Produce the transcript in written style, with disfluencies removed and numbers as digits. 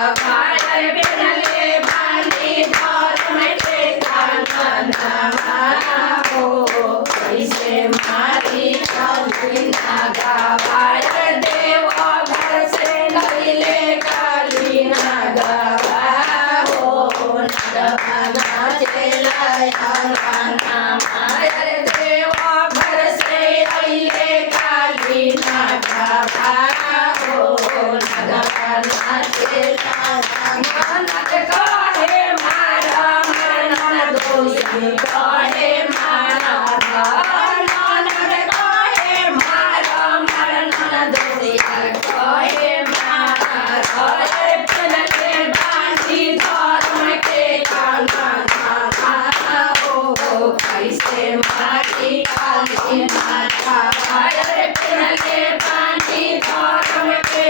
વાયર પેનલે બાંધી ધર્મ કે કાનનમાં હો કૈસે મારી કાલીના ગવાય દેવો ઘર સે લઈ લે કાલીના ગવા હો નગવાના ચેલાયા નાના માયર દેવો ઘર સે લઈ લે કાલીના ગવા હો નગવાના ચેલાયા નનદ કહે મારા મન દોષી કહે મારા નનદ કહે મારા મન દોષી કહે મારા પેનલે બાંધી ધર્મ કે કાનના હો કૈસે મારી કાલીના વાયર પેનલે બાંધી ધર્મ કે